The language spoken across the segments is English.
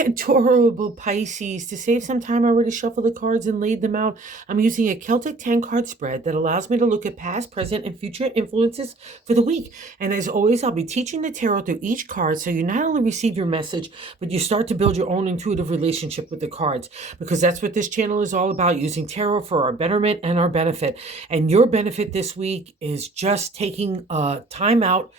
adorable Pisces. To save some time, I already shuffled the cards and laid them out. I'm using a Celtic 10 card spread that allows me to look at past, present, and future influences for the week. And as always, I'll be teaching the tarot through each card so you not only receive your message, but you start to build your own intuitive relationship with the cards. Because that's what this channel is all about, using tarot for our betterment and our benefit. And your benefit this week is just taking time out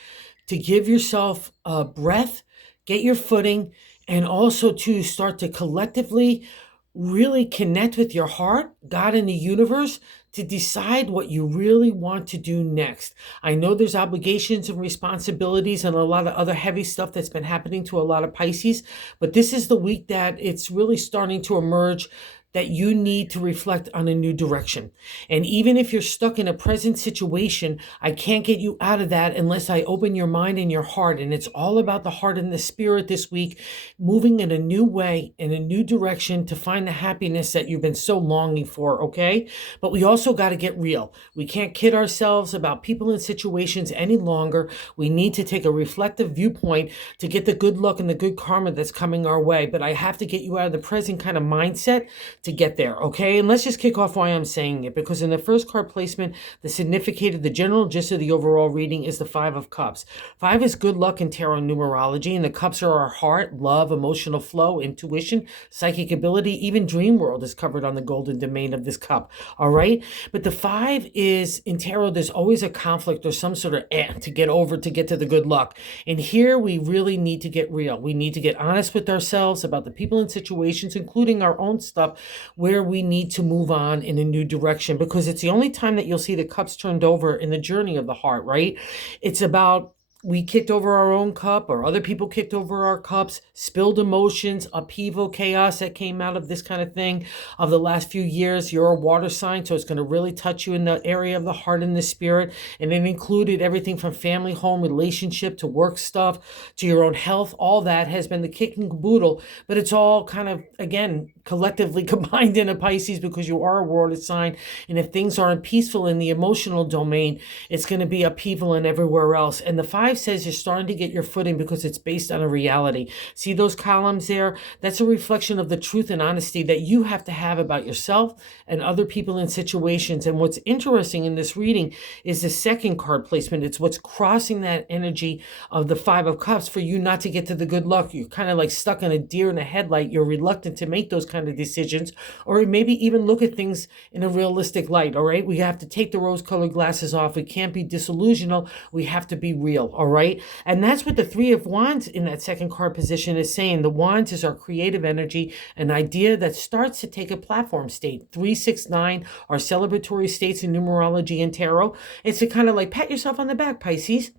to give yourself a breath, get your footing, and also to start to collectively really connect with your heart, God, and the universe to decide what you really want to do next. I know there's obligations and responsibilities and a lot of other heavy stuff that's been happening to a lot of Pisces, but this is the week that it's really starting to emerge that you need to reflect on a new direction. And even if you're stuck in a present situation, I can't get you out of that unless I open your mind and your heart. And it's all about the heart and the spirit this week, moving in a new way, in a new direction to find the happiness that you've been so longing for, okay? But we also got to get real. We can't kid ourselves about people and situations any longer. We need to take a reflective viewpoint to get the good luck and the good karma that's coming our way. But I have to get you out of the present kind of mindset to get there, okay? And let's just kick off why I'm saying it, because in the first card placement, the significated, the general gist of the overall reading is the Five of Cups. Five is good luck in tarot numerology, and the cups are our heart, love, emotional flow, intuition, psychic ability, even dream world is covered on the golden domain of this cup, all right? But the five is, in tarot, there's always a conflict or some sort of to get over, to get to the good luck. And here we really need to get real. We need to get honest with ourselves about the people and situations, including our own stuff, where we need to move on in a new direction, because it's the only time that you'll see the cups turned over in the journey of the heart, right? It's about we kicked over our own cup or other people kicked over our cups, spilled emotions, upheaval, chaos that came out of this kind of thing of the last few years. You're a water sign, so it's going to really touch you in the area of the heart and the spirit. And it included everything from family, home, relationship, to work stuff, to your own health. All that has been the kick and caboodle, but it's all kind of, again, collectively combined in a Pisces because you are a water sign. And if things aren't peaceful in the emotional domain, it's going to be upheaval and everywhere else. And the five says you're starting to get your footing because it's based on a reality. See those columns there? That's a reflection of the truth and honesty that you have to have about yourself and other people and situations. And what's interesting in this reading is the second card placement. It's what's crossing that energy of the Five of Cups for you not to get to the good luck. You're kind of like stuck in a deer in a headlight. You're reluctant to make those kind of decisions, or maybe even look at things in a realistic light, all right? We have to take the rose-colored glasses off. We can't be disillusional. We have to be real, all right? And that's what the Three of Wands in that second card position is saying. The Wands is our creative energy, an idea that starts to take a platform state. 3, 6, 9 are celebratory states in numerology and tarot. It's to kind of like pat yourself on the back, Pisces.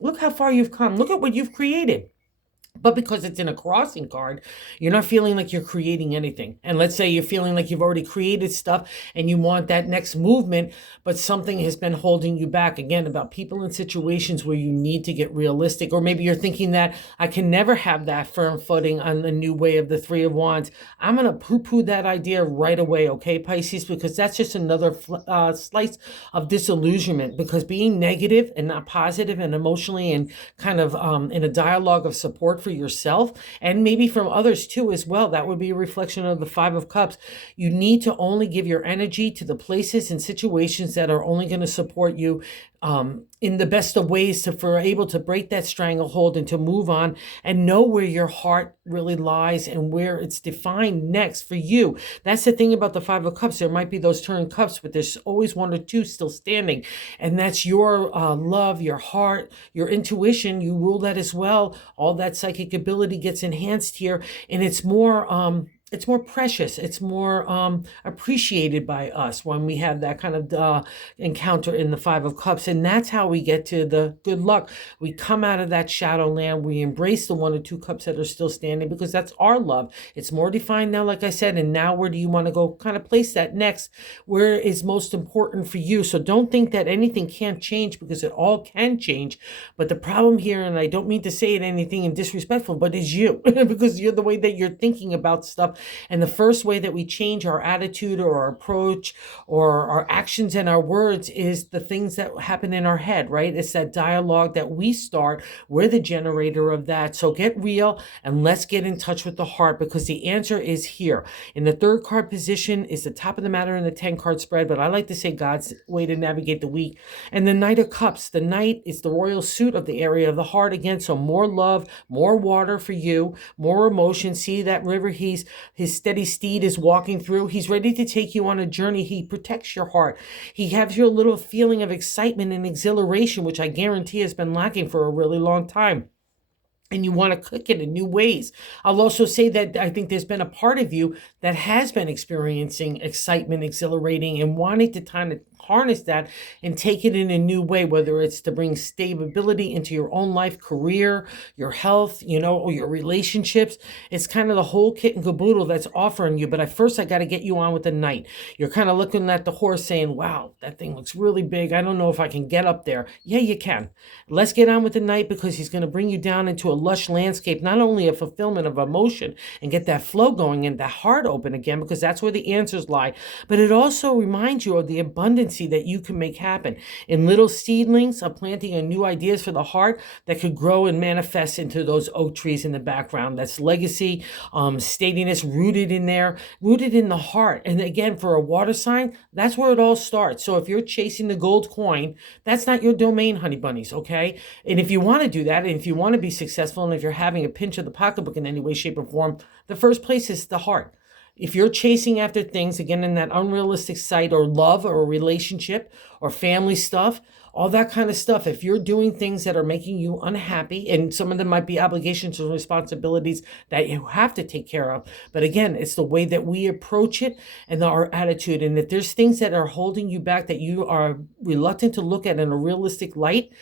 Look how far you've come. Look at what you've created. But because it's in a crossing card, you're not feeling like you're creating anything. And let's say you're feeling like you've already created stuff and you want that next movement, but something has been holding you back. Again, about people and situations where you need to get realistic. Or maybe you're thinking that I can never have that firm footing on the new way of the Three of Wands. I'm going to poo-poo that idea right away, okay, Pisces? Because that's just another slice of disillusionment. Because being negative and not positive and emotionally and kind of in a dialogue of support for yourself and maybe from others too as well, that would be a reflection of the Five of Cups. You need to only give your energy to the places and situations that are only going to support you in the best of ways, to for able to break that stranglehold and to move on and know where your heart really lies and where it's defined next for you. That's the thing about the Five of Cups. There might be those turned cups, but there's always one or two still standing. And that's your love, your heart, your intuition. You rule that as well. All that psychic ability gets enhanced here. And it's more precious. It's more appreciated by us when we have that kind of encounter in the Five of Cups. And that's how we get to the good luck. We come out of that shadow land. We embrace the one or two cups that are still standing because that's our love. It's more defined now, like I said. And now where do you want to go kind of place that next? Where is most important for you? So don't think that anything can't change, because it all can change. But the problem here, and I don't mean to say it anything disrespectful, but is you, because you're the way that you're thinking about stuff And the first way that we change our attitude or our approach or our actions and our words is the things that happen in our head, right? It's that dialogue that we start. We're the generator of that. So get real and let's get in touch with the heart, because the answer is here. In the third card position is the top of the matter in the 10 card spread, but I like to say God's way to navigate the week. And the Knight of Cups, the Knight is the royal suit of the area of the heart again. So more love, more water for you, more emotion. See that river his steady steed is walking through. He's ready to take you on a journey. He protects your heart. He gives you a little feeling of excitement and exhilaration, which I guarantee has been lacking for a really long time. And you want to cook it in new ways. I'll also say that I think there's been a part of you that has been experiencing excitement, exhilarating, and wanting to kind of harness that and take it in a new way, whether it's to bring stability into your own life, career, your health, or your relationships. It's kind of the whole kit and caboodle that's offering you. But at first, I got to get you on with the Knight. You're kind of looking at the horse saying, wow, that thing looks really big. I don't know if I can get up there. Yeah, you can. Let's get on with the Knight, because he's going to bring you down into a lush landscape, not only a fulfillment of emotion and get that flow going and the heart open again, because that's where the answers lie, but it also reminds you of the abundance that you can make happen in little seedlings of planting a new ideas for the heart that could grow and manifest into those oak trees in the background. That's legacy, steadiness rooted in there, rooted in the heart. And again, for a water sign, that's where it all starts. So if you're chasing the gold coin, that's not your domain, honey bunnies, okay? And if you want to do that, and if you want to be successful, and if you're having a pinch of the pocketbook in any way, shape, or form, the first place is the heart. If you're chasing after things, again, in that unrealistic sight, or love, or a relationship, or family stuff, all that kind of stuff, if you're doing things that are making you unhappy, and some of them might be obligations and responsibilities that you have to take care of, but again, it's the way that we approach it and our attitude. And if there's things that are holding you back that you are reluctant to look at in a realistic light,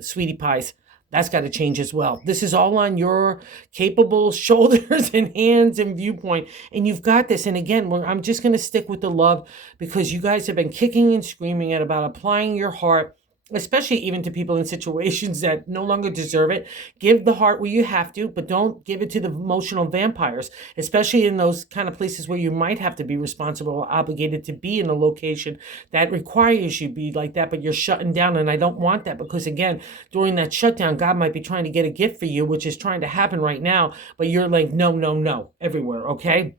sweetie pies, that's got to change as well. This is all on your capable shoulders and hands and viewpoint. And you've got this. And again, I'm just going to stick with the love, because you guys have been kicking and screaming at about applying your heart, especially even to people in situations that no longer deserve it. Give the heart where you have to, but don't give it to the emotional vampires, especially in those kind of places where you might have to be responsible or obligated to be in a location that requires you to be like that, but you're shutting down. And I don't want that, because again, during that shutdown, God might be trying to get a gift for you, which is trying to happen right now, but you're like, no, everywhere, okay?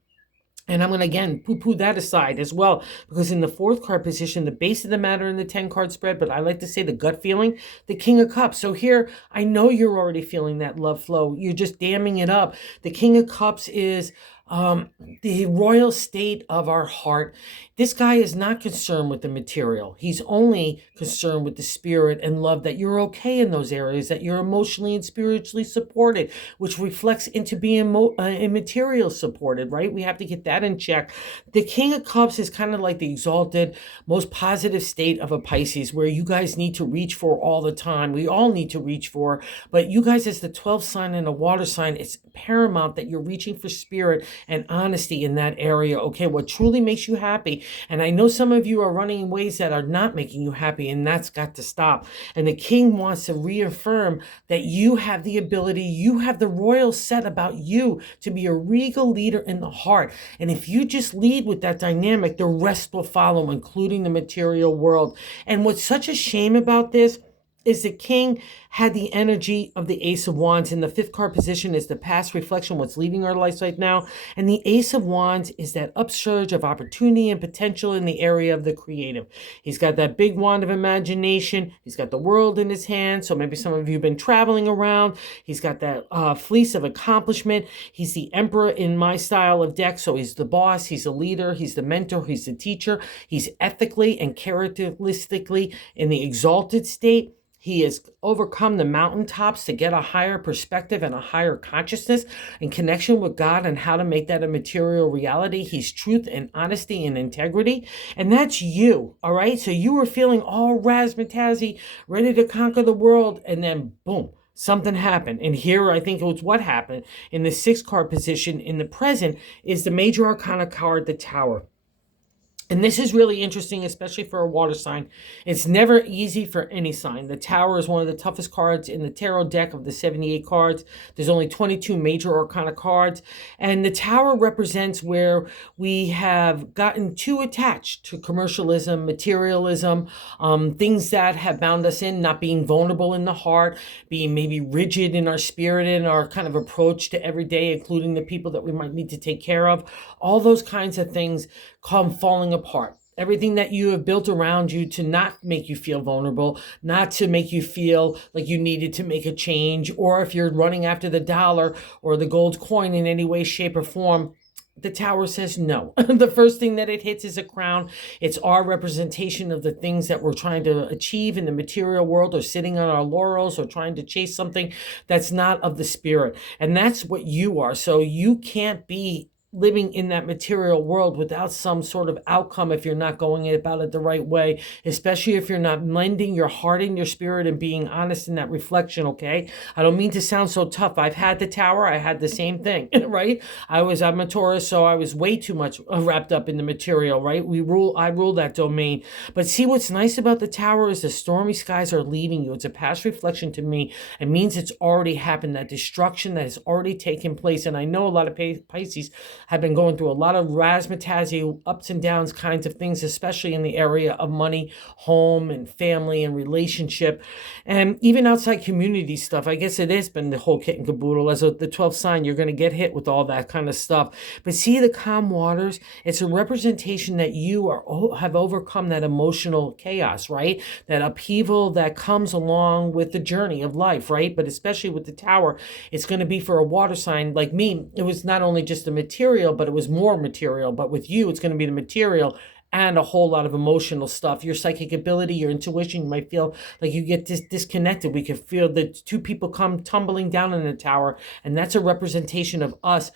And I'm going to, again, poo-poo that aside as well, because in the fourth card position, the base of the matter in the 10 card spread, but I like to say the gut feeling, the King of Cups. So here, I know you're already feeling that love flow. You're just damming it up. The King of Cups is the royal state of our heart. This guy is not concerned with the material. He's only concerned with the spirit and love, that you're okay in those areas, that you're emotionally and spiritually supported, which reflects into being immaterial supported, right? We have to get that in check. The King of Cups is kind of like the exalted, most positive state of a Pisces, where you guys need to reach for all the time. We all need to reach for, but you guys, as the 12th sign and a water sign, it's paramount that you're reaching for spirit and honesty in that area, okay? What truly makes you happy. And I know some of you are running in ways that are not making you happy, and that's got to stop. And the King wants to reaffirm that you have the ability, you have the royal set about you to be a regal leader in the heart. And if you just lead with that dynamic, the rest will follow, including the material world. And what's such a shame about this is the King had the energy of the Ace of Wands. In the fifth card position is the past reflection, what's leading our lives right now. And the Ace of Wands is that upsurge of opportunity and potential in the area of the creative. He's got that big wand of imagination. He's got the world in his hand. So maybe some of you have been traveling around. He's got that fleece of accomplishment. He's the emperor in my style of deck. So he's the boss. He's a leader. He's the mentor. He's the teacher. He's ethically and characteristically in the exalted state. He has overcome the mountaintops to get a higher perspective and a higher consciousness and connection with God, and how to make that a material reality. He's truth and honesty and integrity. And that's you, all right? So you were feeling all razzmatazzy, ready to conquer the world, and then boom, something happened. And here, I think it was what happened in the 6th card position in the present is the major arcana card, the Tower. And this is really interesting, especially for a water sign. It's never easy for any sign. The Tower is one of the toughest cards in the tarot deck of the 78 cards. There's only 22 major arcana cards. And the Tower represents where we have gotten too attached to commercialism, materialism, things that have bound us in, not being vulnerable in the heart, being maybe rigid in our spirit and our kind of approach to every day, including the people that we might need to take care of. All those kinds of things come falling apart. Everything that you have built around you to not make you feel vulnerable, not to make you feel like you needed to make a change, or if you're running after the dollar or the gold coin in any way, shape, or form, the Tower says no. The first thing that it hits is a crown. It's our representation of the things that we're trying to achieve in the material world, or sitting on our laurels, or trying to chase something that's not of the spirit. And that's what you are. So you can't be living in that material world without some sort of outcome if you're not going about it the right way, especially if you're not lending your heart and your spirit and being honest in that reflection, okay? I don't mean to sound so tough. I've had the Tower. I had the same thing, right? I'm a Taurus, so I was way too much wrapped up in the material, right? I rule that domain. But see, what's nice about the Tower is the stormy skies are leaving you. It's a past reflection to me. It means it's already happened, that destruction that has already taken place. And I know a lot of Pisces have been going through a lot of razzmatazzy, ups and downs kinds of things, especially in the area of money, home, and family, and relationship, and even outside community stuff. I guess it has been the whole kit and caboodle. As the 12th sign, you're going to get hit with all that kind of stuff. But see the calm waters? It's a representation that you have overcome that emotional chaos, right? That upheaval that comes along with the journey of life, right? But especially with the Tower, it's going to be for a water sign like me. It was not only just the material, but it was more material. But with you, it's going to be the material and a whole lot of emotional stuff. Your psychic ability, your intuition, you might feel like you get disconnected. We could feel that two people come tumbling down in the Tower, and that's a representation of us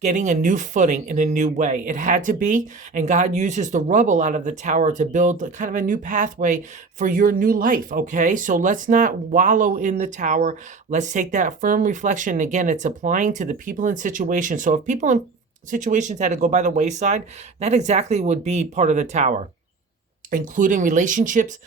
getting a new footing in a new way. It had to be, and God uses the rubble out of the Tower to build kind of a new pathway for your new life, okay? So let's not wallow in the Tower. Let's take that firm reflection. Again, it's applying to the people and situations. So if people in situations had to go by the wayside, that exactly would be part of the Tower, including relationships,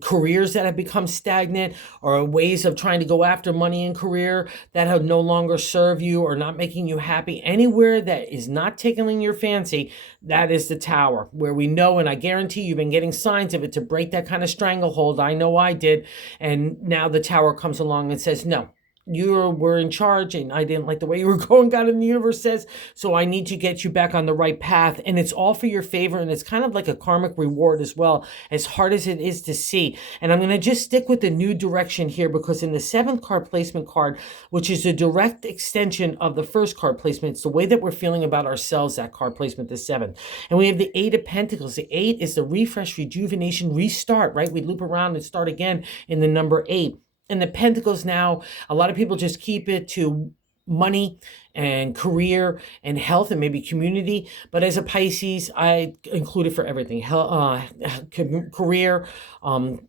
careers that have become stagnant, or ways of trying to go after money in career that have no longer serve you or not making you happy. Anywhere that is not tickling your fancy, that is the Tower, where we know, and I guarantee you've been getting signs of it, to break that kind of stranglehold. I know I did. And now the Tower comes along and says, no, you were in charge and I didn't like the way you were going. God in the universe says, so I need to get you back on the right path. And it's all for your favor. And it's kind of like a karmic reward as well, as hard as it is to see. And I'm going to just stick with the new direction here, because in the 7th card placement card, which is a direct extension of the 1st card placement, it's the way that we're feeling about ourselves, that card placement, the 7th. And we have the 8 of Pentacles. The 8 is the refresh, rejuvenation, restart, right? We loop around and start again in the number 8. And the Pentacles now, a lot of people just keep it to money and career and health and maybe community. But as a Pisces, I include it for everything. Career,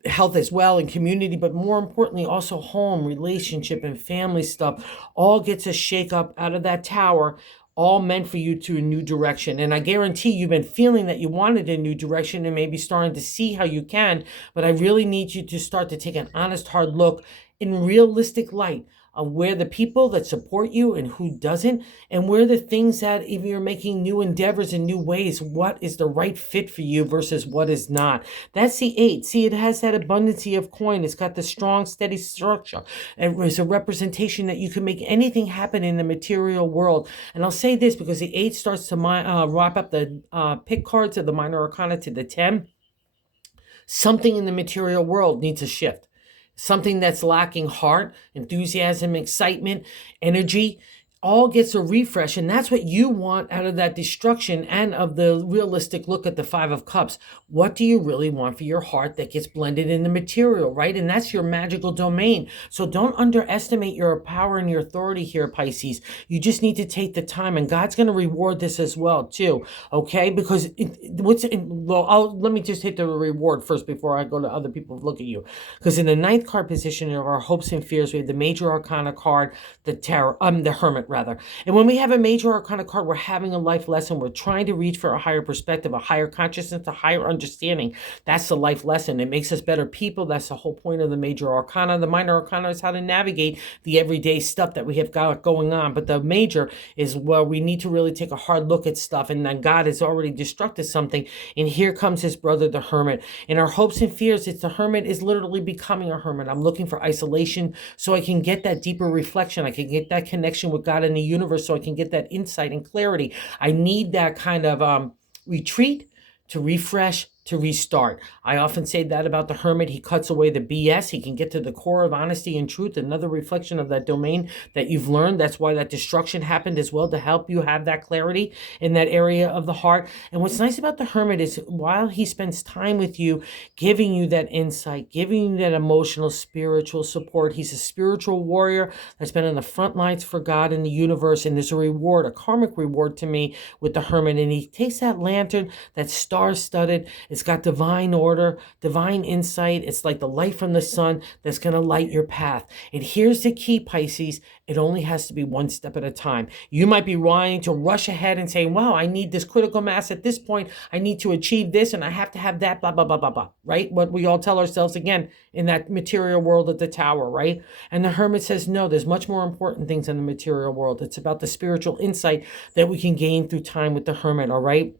health as well, and community. But more importantly, also home, relationship, and family stuff. All gets a shake up out of that Tower, all meant for you to a new direction. And I guarantee you've been feeling that you wanted a new direction and maybe starting to see how you can, but I really need you to start to take an honest, hard look in realistic light of where the people that support you and who doesn't, and where the things that if you're making new endeavors in new ways, what is the right fit for you versus what is not. That's the 8. See, it has that abundancy of coin. It's got the strong, steady structure. And it's a representation that you can make anything happen in the material world. And I'll say this because the 8 starts to wrap up the pick cards of the minor arcana to the 10. Something in the material world needs a shift. Something that's lacking heart, enthusiasm, excitement, energy, all gets a refresh. And that's what you want out of that destruction and of the realistic look at the 5 of Cups. What do you really want for your heart that gets blended in the material, right? And that's your magical domain. So don't underestimate your power and your authority here, Pisces. You just need to take the time, and God's going to reward this as well, too. Okay? Because let me just hit the reward first before I go to other people look at you. Because in the 9th card position of our hopes and fears, we have the major arcana card, the Hermit, rather. And when we have a major arcana card, we're having a life lesson. We're trying to reach for a higher perspective, a higher consciousness, a higher understanding. That's the life lesson. It makes us better people. That's the whole point of the major arcana. The minor arcana is how to navigate the everyday stuff that we have got going on. But the major is where we need to really take a hard look at stuff. And then God has already destructed something. And here comes his brother, the hermit. In our hopes and fears, it's the hermit is literally becoming a hermit. I'm looking for isolation so I can get that deeper reflection. I can get that connection with God in the universe so I can get that insight and clarity. I need that kind of retreat to refresh, to restart. I often say that about the hermit. He cuts away the BS. He can get to the core of honesty and truth, another reflection of that domain that you've learned. That's why that destruction happened as well, to help you have that clarity in that area of the heart. And what's nice about the hermit is while he spends time with you, giving you that insight, giving you that emotional, spiritual support, he's a spiritual warrior that's been on the front lines for God in the universe. And there's a reward, a karmic reward to me with the hermit. And he takes that lantern that's star-studded. It's got divine order, divine insight. It's like the light from the sun that's going to light your path. And here's the key, Pisces. It only has to be one step at a time. You might be wanting to rush ahead and saying, wow, I need this critical mass at this point. I need to achieve this and I have to have that, blah, blah, blah, blah, blah, right? What we all tell ourselves again in that material world at the tower, right? And the hermit says, no, there's much more important things in the material world. It's about the spiritual insight that we can gain through time with the hermit, all right?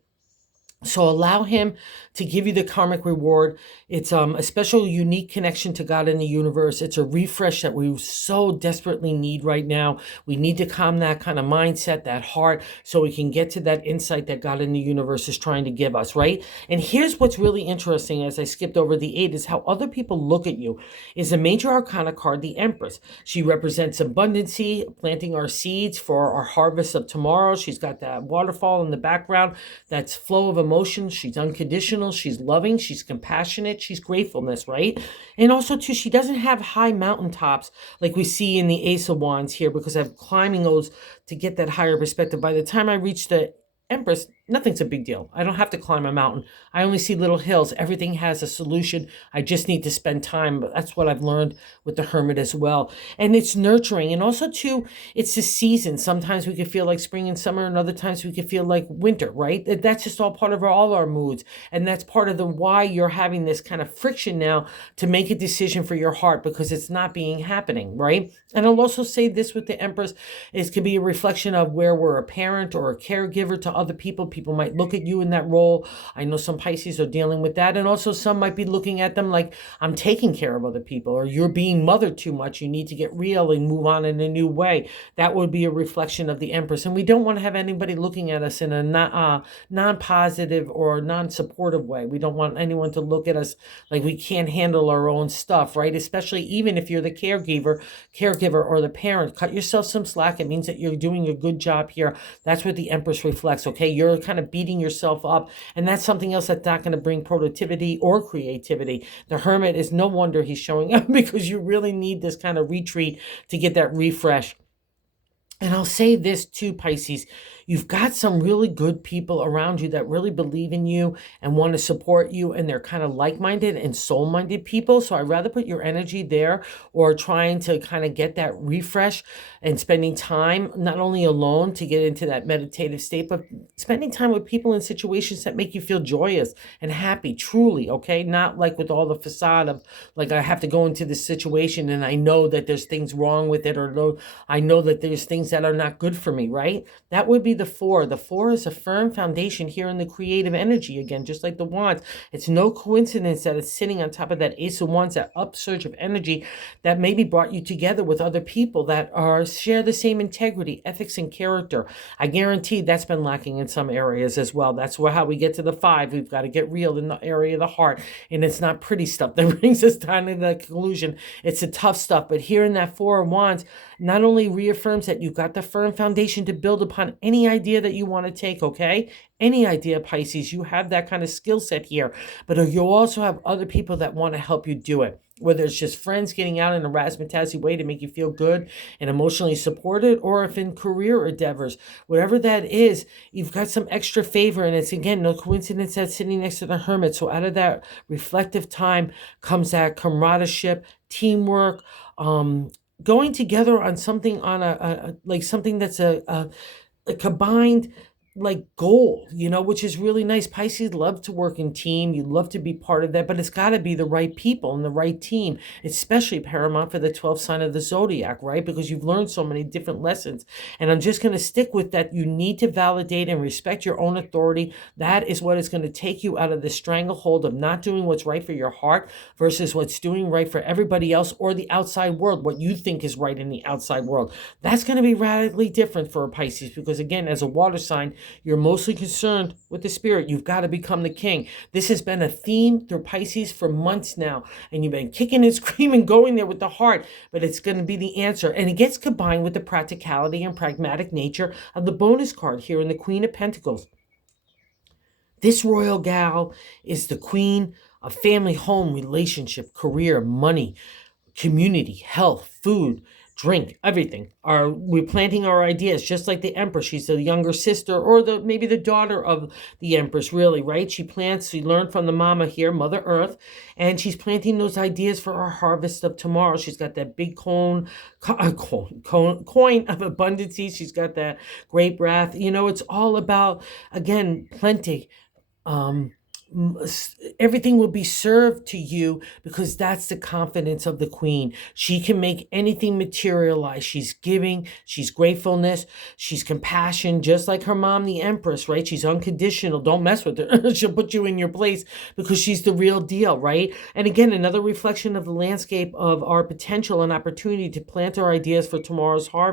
So allow him to give you the karmic reward. It's a special, unique connection to God in the universe. It's a refresh that we so desperately need right now. We need to calm that kind of mindset, that heart, so we can get to that insight that God in the universe is trying to give us, right? And here's what's really interesting, as I skipped over the 8, is how other people look at you. Is a major arcana card, the Empress. She represents abundancy, planting our seeds for our harvest of tomorrow. She's got that waterfall in the background, that's flow of emotion. She's unconditional, she's loving, she's compassionate, she's gratefulness, right? And also too, she doesn't have high mountaintops like we see in the Ace of Wands here, because I'm climbing those to get that higher perspective. By the time I reach the Empress, nothing's a big deal. I don't have to climb a mountain. I only see little hills. Everything has a solution. I just need to spend time. But that's what I've learned with the hermit as well. And it's nurturing. And also too, it's the season. Sometimes we can feel like spring and summer, and other times we can feel like winter, right? That's just all part of all our moods. And that's part of the why you're having this kind of friction now to make a decision for your heart, because it's not happening, right? And I'll also say this with the Empress, it can be a reflection of where we're a parent or a caregiver to other people. People might look at you in that role. I know some Pisces are dealing with that. And also some might be looking at them like, I'm taking care of other people, or you're being mothered too much. You need to get real and move on in a new way. That would be a reflection of the Empress. And we don't want to have anybody looking at us in a non-positive or non-supportive way. We don't want anyone to look at us like we can't handle our own stuff, right? Especially even if you're the caregiver or the parent. Cut yourself some slack. It means that you're doing a good job here. That's what the Empress reflects, okay? You're kind of beating yourself up, and that's something else that's not going to bring productivity or creativity. The hermit is no wonder he's showing up, because you really need this kind of retreat to get that refresh. And I'll say this too, Pisces, you've got some really good people around you that really believe in you and want to support you, and they're kind of like-minded and soul-minded people. So I'd rather put your energy there, or trying to kind of get that refresh and spending time not only alone to get into that meditative state, but spending time with people in situations that make you feel joyous and happy, truly, okay? Not like with all the facade of like, I have to go into this situation and I know that there's things wrong with it, or I know that there's things that are not good for me, right? That would be the 4. The 4 is a firm foundation here in the creative energy, again, just like the Wands. It's no coincidence that it's sitting on top of that Ace of Wands, that upsurge of energy that maybe brought you together with other people that share the same integrity, ethics, and character. I guarantee that's been lacking in some areas as well. That's how we get to the 5. We've got to get real in the area of the heart, and it's not pretty stuff that brings us down to the conclusion. It's the tough stuff. But here in that 4 of Wands, not only reaffirms that you've got the firm foundation to build upon any idea that you want to take, okay? Any idea, Pisces, you have that kind of skill set here. But you also have other people that want to help you do it. Whether it's just friends getting out in a razzmatazzy way to make you feel good and emotionally supported, or if in career endeavors, whatever that is, you've got some extra favor. And it's, again, no coincidence that's sitting next to the hermit. So out of that reflective time comes that camaraderie, teamwork, going together on something, on like something that's a combined like goal, which is really nice. Pisces love to work in team. You love to be part of that, but it's got to be the right people and the right team, especially paramount for the 12th sign of the zodiac, right? Because you've learned so many different lessons. And I'm just going to stick with that. You need to validate and respect your own authority. That is what is going to take you out of the stranglehold of not doing what's right for your heart versus what's doing right for everybody else or the outside world, what you think is right in the outside world. That's going to be radically different for a Pisces because, again, as a water sign, you're mostly concerned with the spirit. You've got to become the king. This has been a theme through Pisces for months now, and you've been kicking and screaming, going there with the heart, but it's going to be the answer. And it gets combined with the practicality and pragmatic nature of the bonus card here in the Queen of Pentacles. This royal gal is the queen of family, home, relationship, career, money, community, health, food, drink, everything. We're planting our ideas, just like the Empress. She's the younger sister, or maybe the daughter of the Empress, really, right? She learned from the mama here, Mother Earth, and she's planting those ideas for our harvest of tomorrow. She's got that big coin of abundance. She's got that great wrath. It's all about, again, plenty. Everything will be served to you because that's the confidence of the queen. She can make anything materialize. She's giving, she's gratefulness, she's compassion, just like her mom, the Empress, right? She's unconditional. Don't mess with her. She'll put you in your place because she's the real deal, right? And again, another reflection of the landscape of our potential and opportunity to plant our ideas for tomorrow's harvest.